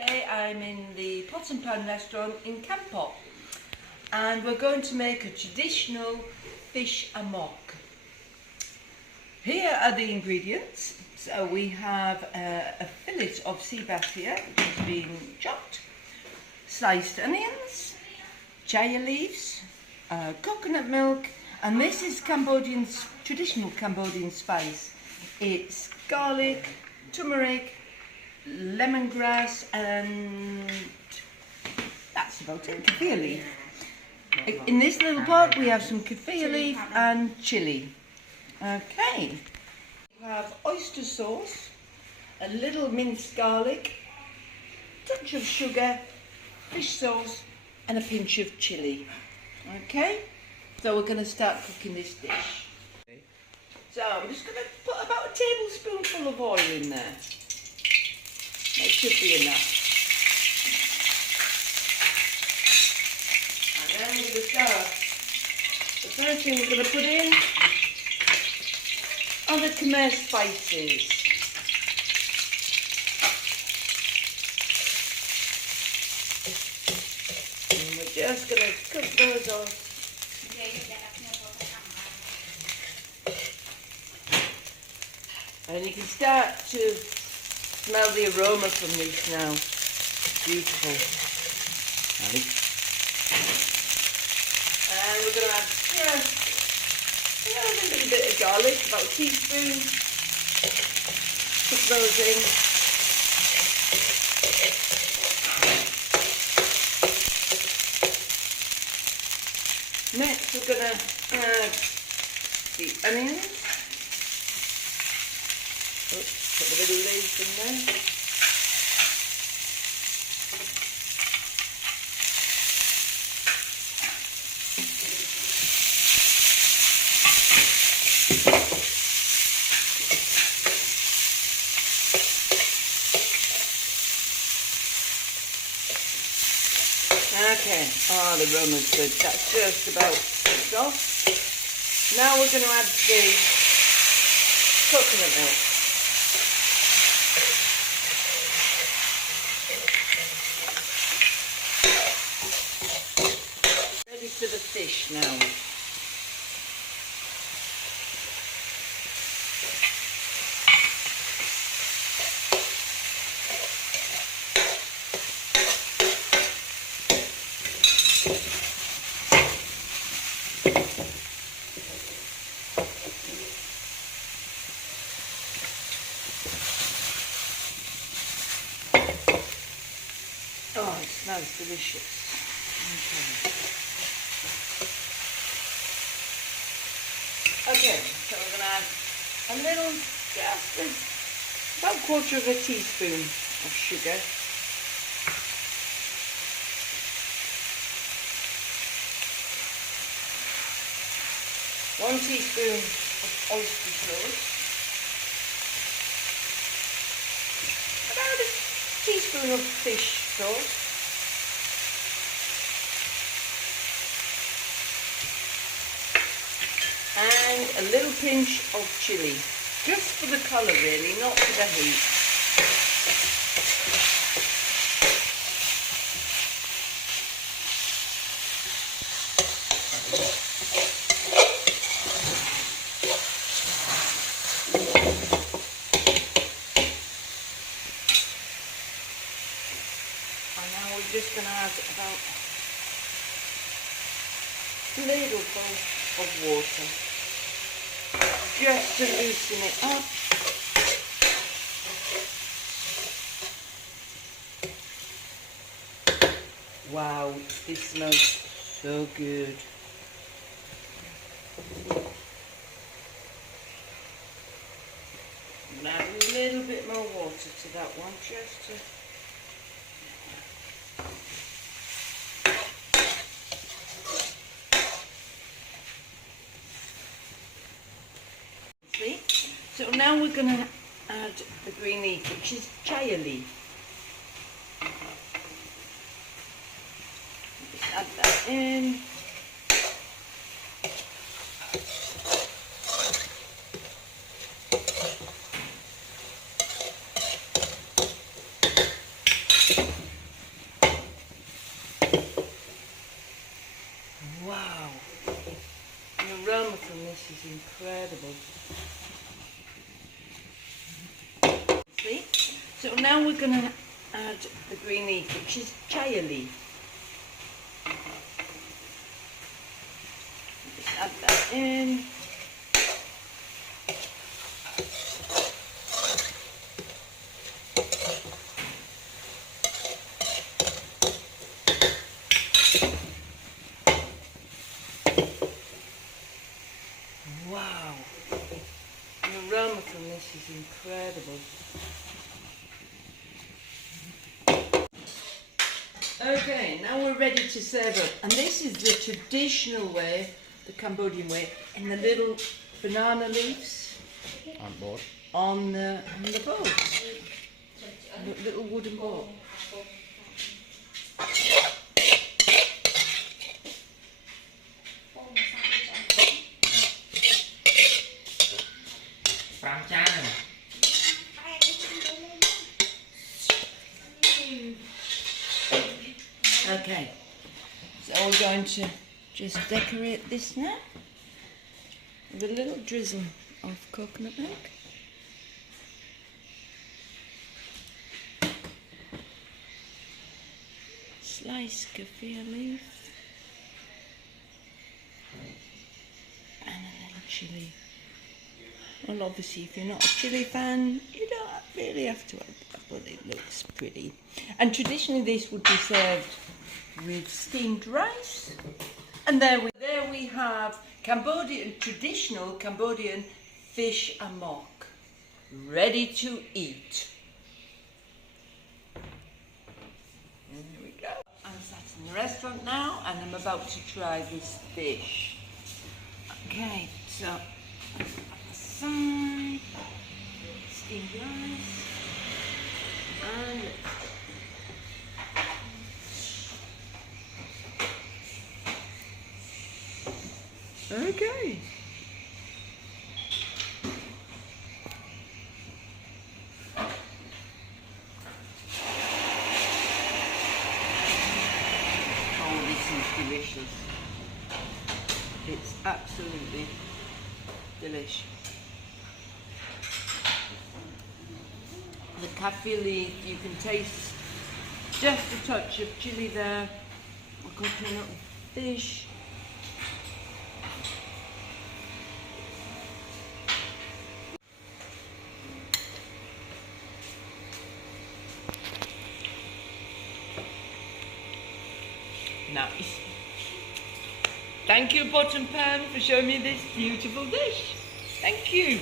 Today I'm in the Pot and Pan restaurant in Kampot and we're going to make a traditional fish amok. Here are the ingredients. So we have a fillet of sea bass here, which has been chopped, sliced onions, chaya leaves, coconut milk, and this is traditional Cambodian spice. It's garlic, turmeric, lemongrass, and that's about it, kaffir leaf. In this little pot we have some kaffir leaf and chilli. Okay, we have oyster sauce, a little minced garlic, touch of sugar, fish sauce and a pinch of chilli. Okay, so we're going to start cooking this dish. So I'm just going to put about a tablespoonful of oil in there. That should be enough. And then we're going to start. The first thing we're going to put in are the Khmer spices. And we're just going to cook those off. And you can start to smell the aroma from this now. Beautiful. And we're going to add just a little bit of garlic, about a teaspoon. Put those in. Next we're going to add the onions. Oops, put the little leaves in there. Okay, oh, the aroma's good. That's just about cooked off. Now we're going to add the coconut milk. Ready for the fish now. Oh, it smells delicious. Okay, so we're going to add a little, about a quarter of a teaspoon of sugar. One teaspoon of oyster sauce. About a teaspoon of fish sauce. And a little pinch of chilli, just for the colour really, not for the heat. And now we're just going to add about a ladleful of water. Just to loosen it up. Wow, this smells so good. I'm going to add a little bit more water to that one, just to... So now we're going to add the green leaf, which is chaya leaf. Just add that in. So now we're going to add the green leaf, which is chia leaf. Just add that in. Wow, the aroma from this is incredible. Okay, now we're ready to serve up, and this is the traditional way, the Cambodian way, in the little banana leaves On board. on the boat, the little wooden boat. Okay, so we're going to just decorate this now with a little drizzle of coconut milk. Sliced kaffir leaf and a little chilli. Well, obviously if you're not a chilli fan, you don't really have to add that, but it looks pretty. And traditionally this would be served with steamed rice. And there we have traditional Cambodian fish amok, ready to eat. And there we go. I'm sat in the restaurant now and I'm about to try this fish. Okay, so side, steamed rice, and okay. Oh, this is delicious. It's absolutely delicious. The kaffir leaf, you can taste just a touch of chili there, a coconut fish. Nice. Thank you, Pot and Pan, for showing me this beautiful dish. Thank you.